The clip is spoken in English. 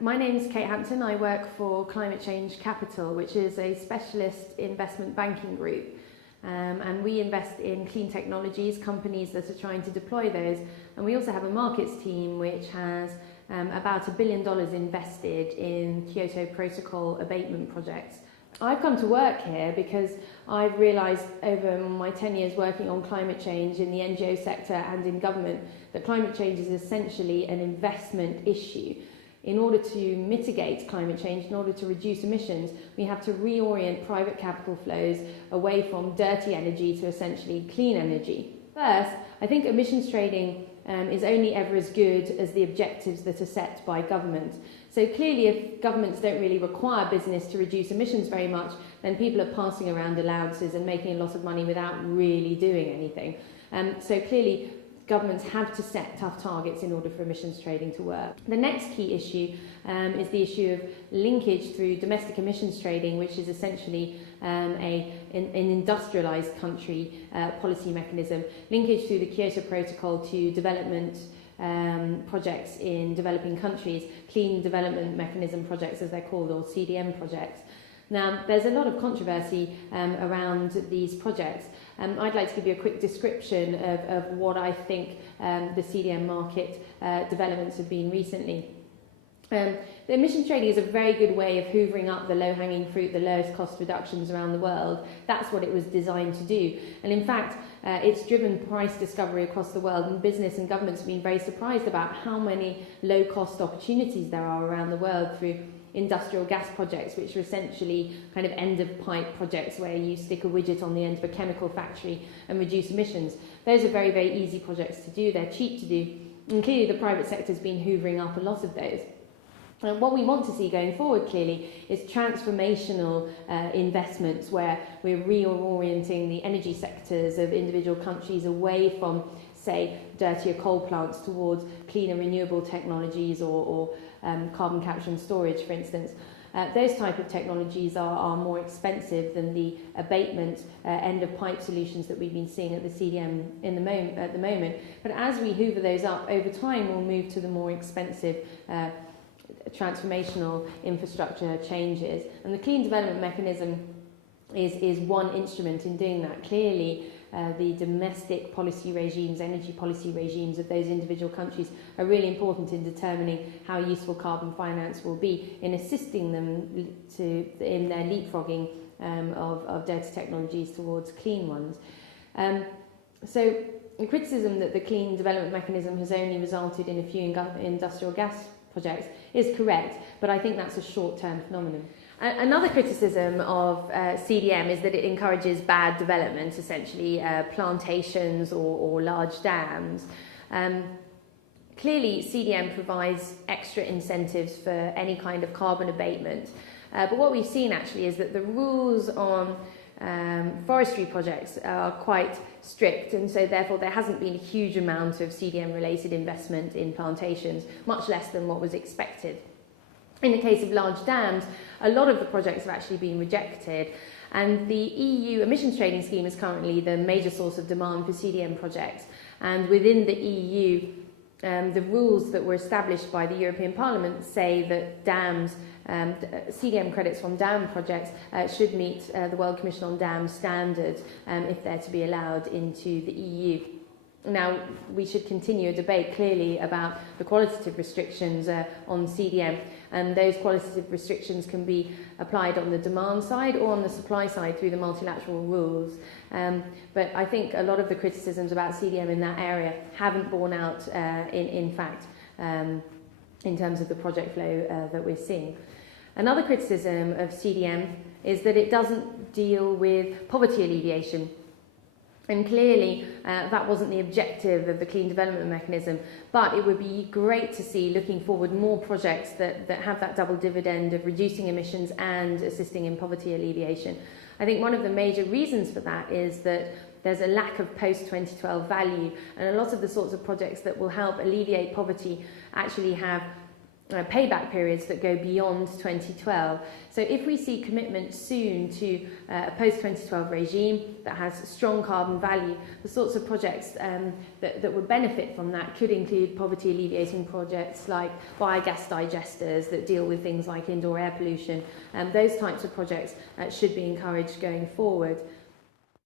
My name is Hampton. I work for Climate Change Capital, which is a specialist investment banking group. And we invest in clean technologies, companies that are trying to deploy those. And we also have a markets team which has about $1 billion invested in Kyoto Protocol abatement projects. I've come to work here because I've realised over my 10 years working on climate change in the NGO sector and in government that climate change is essentially an investment issue. In order to mitigate climate change, in order to reduce emissions, we have to reorient private capital flows away from dirty energy to essentially clean energy. First, I think emissions trading is only ever as good as the objectives that are set by government. So clearly, if governments don't really require business to reduce emissions very much, then people are passing around allowances and making a lot of money without really doing anything. So clearly, governments have to set tough targets in order for emissions trading to work. The next key issue is the issue of linkage through domestic emissions trading, which is essentially an industrialised country policy mechanism. Linkage through the Kyoto Protocol to development projects in developing countries, clean development mechanism projects as they're called, or CDM projects. Now, there's a lot of controversy around these projects. I'd like to give you a quick description of what I think the CDM market developments have been recently. The emissions trading is a very good way of hoovering up the low-hanging fruit, the lowest cost reductions around the world. That's what it was designed to do. And in fact, it's driven price discovery across the world, and business and governments have been very surprised about how many low-cost opportunities there are around the world through industrial gas projects, which are essentially kind of end-of-pipe projects where you stick a widget on the end of a chemical factory and reduce emissions. Those are very, very easy projects to do. They're cheap to do. And clearly the private sector has been hoovering up a lot of those. And what we want to see going forward, clearly, is transformational investments where we're reorienting the energy sectors of individual countries away from, say, dirtier coal plants towards cleaner renewable technologies or carbon capture and storage, for instance. Those type of technologies are more expensive than the abatement end-of-pipe solutions that we've been seeing at the CDM at the moment. But as we hoover those up, over time we'll move to the more expensive transformational infrastructure changes. And the clean development mechanism is one instrument in doing that. Clearly, the domestic policy regimes, energy policy regimes of those individual countries are really important in determining how useful carbon finance will be in assisting them in their leapfrogging of dirty technologies towards clean ones. So the criticism that the clean development mechanism has only resulted in a few industrial gas projects is correct, but I think that's a short-term phenomenon. Another criticism of CDM is that it encourages bad development, essentially plantations or large dams. Clearly, CDM provides extra incentives for any kind of carbon abatement. But what we've seen actually is that the rules on forestry projects are quite strict, and so therefore there hasn't been a huge amount of CDM-related investment in plantations, much less than what was expected. In the case of large dams, a lot of the projects have actually been rejected, and the EU emissions trading scheme is currently the major source of demand for CDM projects. And within the EU, the rules that were established by the European Parliament say that dams, CDM credits from dam projects should meet the World Commission on Dams standards if they're to be allowed into the EU. Now, we should continue a debate clearly about the qualitative restrictions on CDM, and those qualitative restrictions can be applied on the demand side or on the supply side through the multilateral rules. But I think a lot of the criticisms about CDM in that area haven't borne out in fact in terms of the project flow that we're seeing. Another criticism of CDM is that it doesn't deal with poverty alleviation. And clearly, that wasn't the objective of the clean development mechanism, but it would be great to see, looking forward, more projects that have that double dividend of reducing emissions and assisting in poverty alleviation. I think one of the major reasons for that is that there's a lack of post-2012 value, and a lot of the sorts of projects that will help alleviate poverty actually have payback periods that go beyond 2012. So if we see commitment soon to a post-2012 regime that has strong carbon value, the sorts of projects that would benefit from that could include poverty alleviating projects like biogas digesters that deal with things like indoor air pollution. Those types of projects should be encouraged going forward.